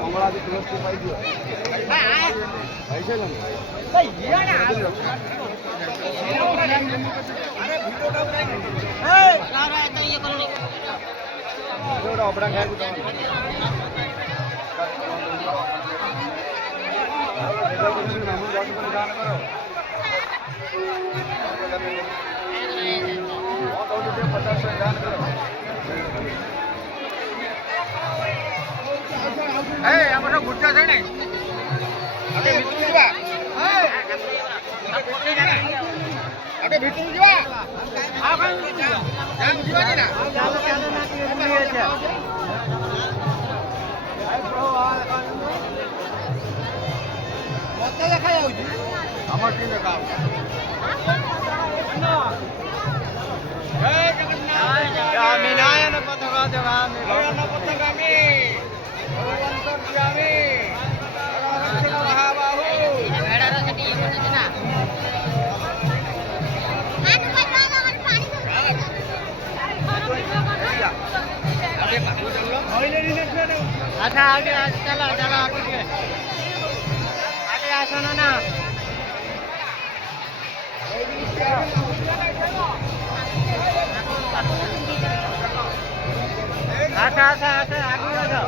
মঙ্গলাদি তুলসী পাইছো পাইছিলাম অপরাধ খাই দান করো पचास दान करो আমার ঘুরতে আছে নাই আগে ভিতরে যাবা আগে ভিতরে যাবা আগে যান দিবা না জানো কেন না কি হয়েছে মত দেখা যাচ্ছে আমার কি দেখা Kami naya na pataga kami. Naya na pataga kami. Wantor kami. Sila mahaba ho. Ada na sa tiyo mo na. Ano ba ito? Ano pani? Abe pa. Hoile ni next na. Acha आगे चला चला आगे. आगे आसो ना. आशा आशा आशा आगे आ जाओ